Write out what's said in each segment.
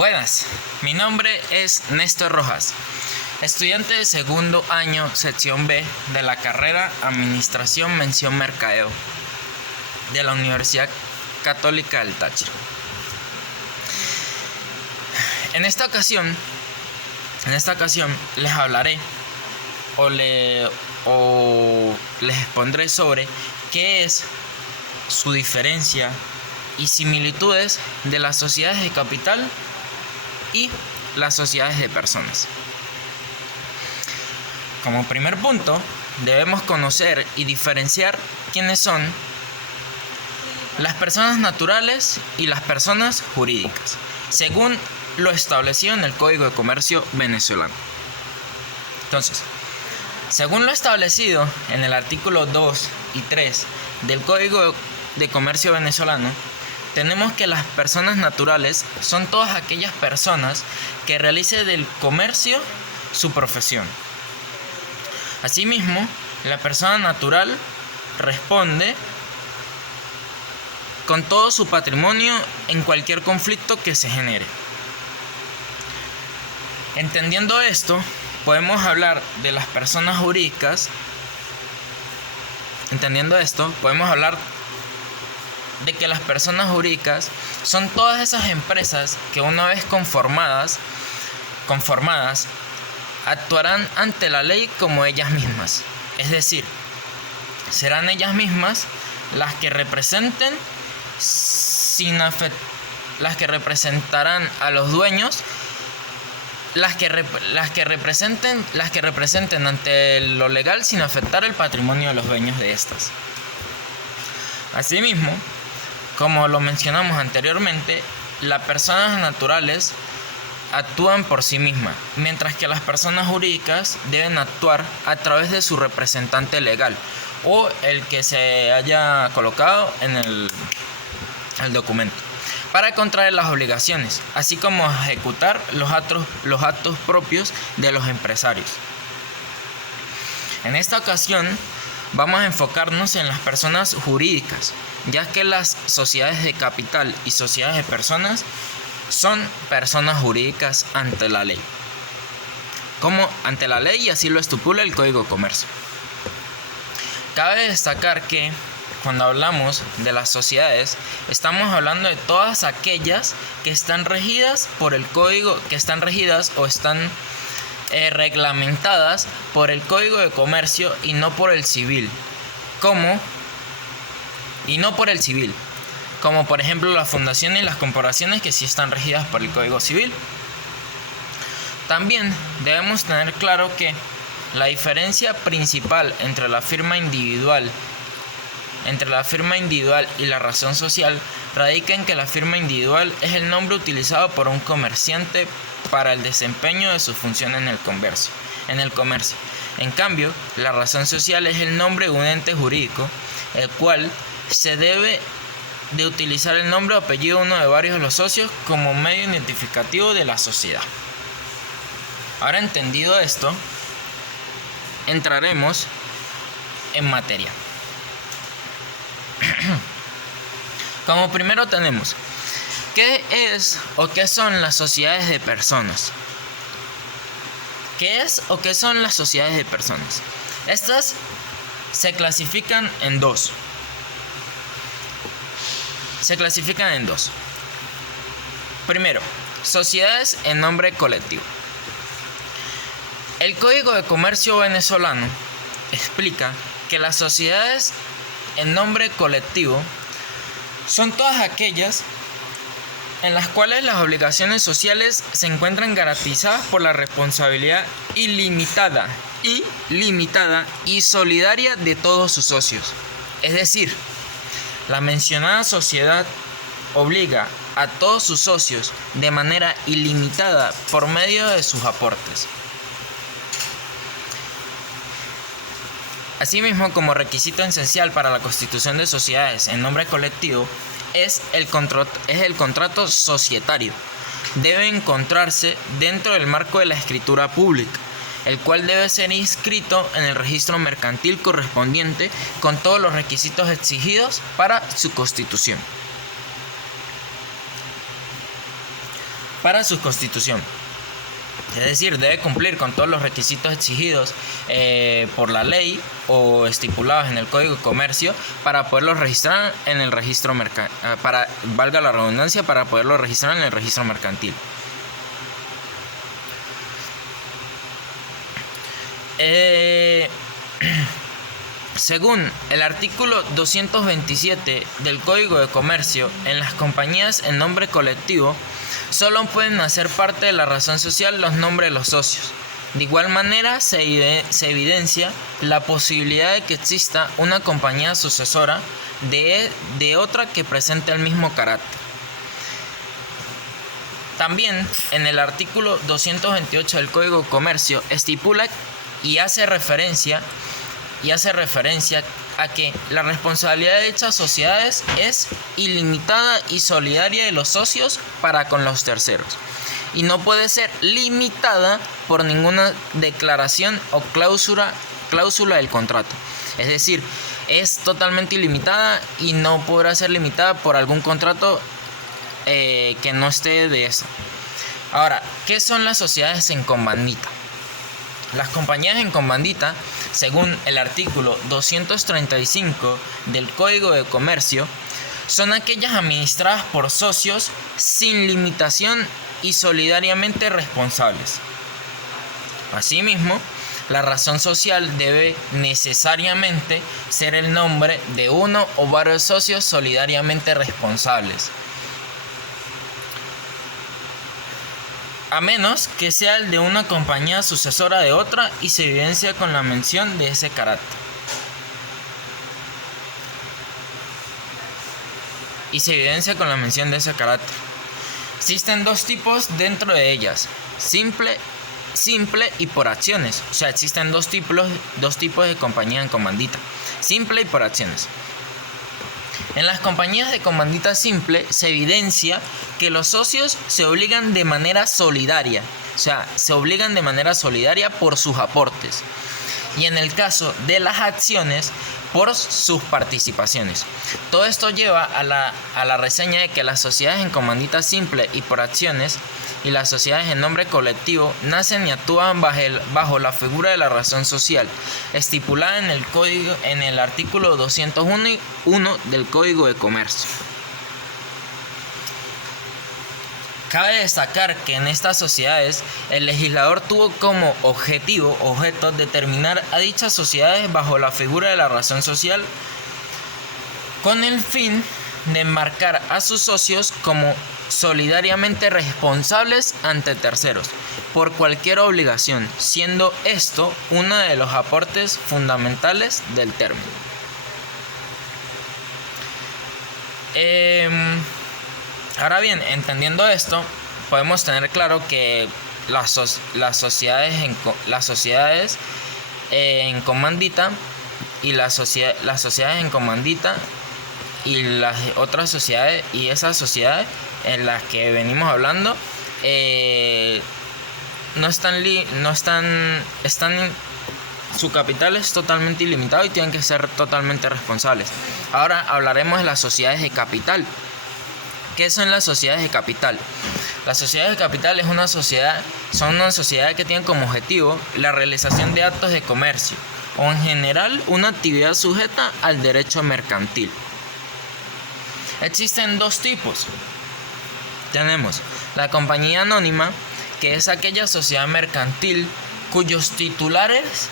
Buenas, mi nombre es Néstor Rojas, estudiante de segundo año, sección B, de la carrera Administración Mención Mercadeo, de la Universidad Católica del Táchira. En esta ocasión les hablaré o les expondré sobre qué es su diferencia y similitudes de las sociedades de capital y las sociedades de personas. Como primer punto, debemos conocer y diferenciar quiénes son las personas naturales y las personas jurídicas, según lo establecido en el Código de Comercio venezolano. Entonces, según lo establecido en el artículo 2 y 3 del Código de Comercio venezolano, tenemos que las personas naturales son todas aquellas personas que realicen del comercio su profesión. Asimismo, la persona natural responde con todo su patrimonio en cualquier conflicto que se genere. Entendiendo esto, podemos hablar de las personas jurídicas. Podemos hablar de que las personas jurídicas son todas esas empresas que una vez conformadas actuarán ante la ley como ellas mismas. Es decir, serán ellas mismas las que representarán a los dueños, las que representen ante lo legal sin afectar el patrimonio de los dueños de estas. Asimismo, como lo mencionamos anteriormente, las personas naturales actúan por sí mismas, mientras que las personas jurídicas deben actuar a través de su representante legal o el que se haya colocado en el documento, para contraer las obligaciones, así como ejecutar los actos propios de los empresarios. En esta ocasión vamos a enfocarnos en las personas jurídicas, ya que las sociedades de capital y sociedades de personas son personas jurídicas ante la ley. Y así lo estipula el Código de Comercio. Cabe destacar que cuando hablamos de las sociedades, estamos hablando de todas aquellas que están regidas por el código, o están reglamentadas por el Código de Comercio y no por el civil. Como por ejemplo las fundaciones y las corporaciones, que sí están regidas por el Código Civil. También debemos tener claro que la diferencia principal entre la firma individual y la razón social radica en que la firma individual es el nombre utilizado por un comerciante para el desempeño de su función en el comercio. En cambio, la razón social es el nombre de un ente jurídico, el cual se debe de utilizar el nombre o apellido de uno de varios de los socios como medio identificativo de la sociedad. Ahora, entendido esto, entraremos en materia. Como primero tenemos, ¿qué es o qué son las sociedades de personas? ¿Qué es o qué son las sociedades de personas? Estas se clasifican en dos. Primero, sociedades en nombre colectivo. El Código de Comercio venezolano explica que las sociedades en nombre colectivo son todas aquellas en las cuales las obligaciones sociales se encuentran garantizadas por la responsabilidad ilimitada y solidaria de todos sus socios. Es decir, la mencionada sociedad obliga a todos sus socios de manera ilimitada por medio de sus aportes. Asimismo, como requisito esencial para la constitución de sociedades en nombre colectivo es el contrato societario. Debe encontrarse dentro del marco de la escritura pública, el cual debe ser inscrito en el registro mercantil correspondiente con todos los requisitos exigidos para su constitución. para su constitución. Es decir, debe cumplir con todos los requisitos exigidos por la ley o estipulados en el Código de Comercio para poderlo registrar en el registro mercantil, valga la redundancia, para poderlo registrar en el registro mercantil. Según el artículo 227 del Código de Comercio, en las compañías en nombre colectivo solo pueden hacer parte de la razón social los nombres de los socios. De igual manera, se evidencia la posibilidad de que exista una compañía sucesora de otra que presente el mismo carácter. También, en el artículo 228 del Código de Comercio, estipula y hace referencia a que la responsabilidad de dichas sociedades es ilimitada y solidaria de los socios para con los terceros, y no puede ser limitada por ninguna declaración o cláusula del contrato. Es decir, es totalmente ilimitada y no podrá ser limitada por algún contrato que no esté de eso. Ahora, ¿qué son las sociedades en comandita? Las compañías en comandita, según el artículo 235 del Código de Comercio, son aquellas administradas por socios sin limitación y solidariamente responsables. Asimismo, la razón social debe necesariamente ser el nombre de uno o varios socios solidariamente responsables, a menos que sea el de una compañía sucesora de otra y se evidencia con la mención de ese carácter. Existen dos tipos dentro de ellas: simple y por acciones. O sea, existen dos tipos de compañía en comandita: simple y por acciones. En las compañías de comandita simple se evidencia que los socios se obligan de manera solidaria, por sus aportes, y en el caso de las acciones, por sus participaciones. Todo esto lleva a la reseña de que las sociedades en comandita simple y por acciones y las sociedades en nombre colectivo nacen y actúan bajo la figura de la razón social, estipulada en el artículo 201 del Código de Comercio. Cabe destacar que en estas sociedades el legislador tuvo como objeto determinar a dichas sociedades bajo la figura de la razón social, con el fin de enmarcar a sus socios como solidariamente responsables ante terceros por cualquier obligación, siendo esto uno de los aportes fundamentales del término. Ahora bien, entendiendo esto, podemos tener claro que las sociedades en comandita y las sociedades en comandita y las otras sociedades y esas sociedades en las que venimos hablando su capital es totalmente ilimitado y tienen que ser totalmente responsables. Ahora hablaremos de las sociedades de capital. ¿Qué son las sociedades de capital? Las sociedades de capital son una sociedad que tiene como objetivo la realización de actos de comercio o en general una actividad sujeta al derecho mercantil. Existen dos tipos. Tenemos la compañía anónima, que es aquella sociedad mercantil cuyos titulares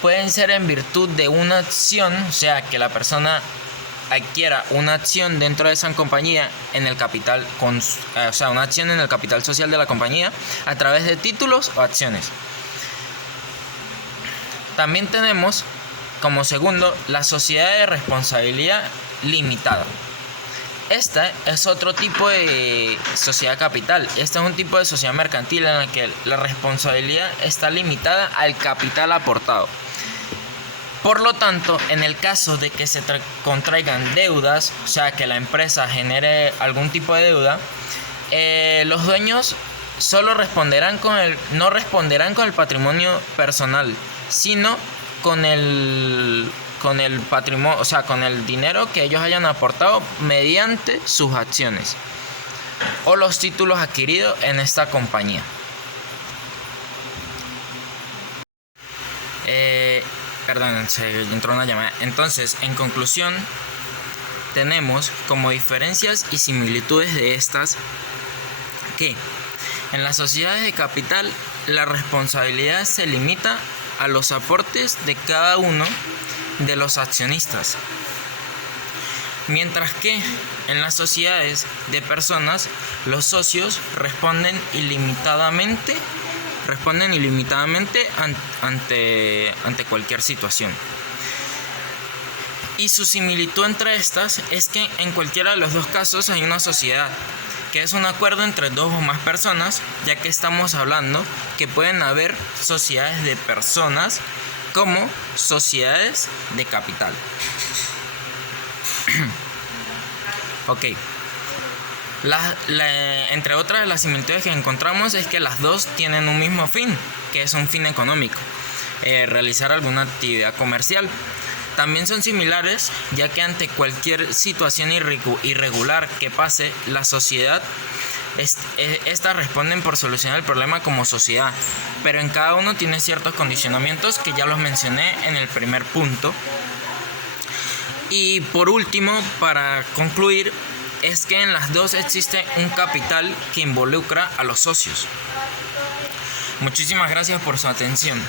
pueden ser en virtud de una acción, o sea, que la persona adquiera una acción dentro de esa compañía en el capital, una acción en el capital social de la compañía a través de títulos o acciones. También tenemos como segundo la sociedad de responsabilidad limitada. Esta es otro tipo de sociedad capital. Este es un tipo de sociedad mercantil en la que la responsabilidad está limitada al capital aportado. Por lo tanto, en el caso de que se contraigan deudas, o sea, que la empresa genere algún tipo de deuda, los dueños no responderán con el patrimonio personal, sino con el patrimonio, o sea, con el dinero que ellos hayan aportado mediante sus acciones. o los títulos adquiridos en esta compañía. Perdón, se entró una llamada. Entonces, en conclusión, tenemos como diferencias y similitudes de estas que en las sociedades de capital la responsabilidad se limita a los aportes de cada uno de los accionistas, mientras que en las sociedades de personas los socios responden ilimitadamente ante cualquier situación. Y su similitud entre estas es que en cualquiera de los dos casos hay una sociedad, que es un acuerdo entre dos o más personas, ya que estamos hablando que pueden haber sociedades de personas como sociedades de capital. Ok. Entre otras de las similitudes que encontramos es que las dos tienen un mismo fin, que es un fin económico, realizar alguna actividad comercial. También son similares, ya que ante cualquier situación irregular que pase, la sociedad, estas responden por solucionar el problema como sociedad, pero en cada uno tiene ciertos condicionamientos que ya los mencioné en el primer punto. Y por último, para concluir, es que en las dos existe un capital que involucra a los socios. Muchísimas gracias por su atención.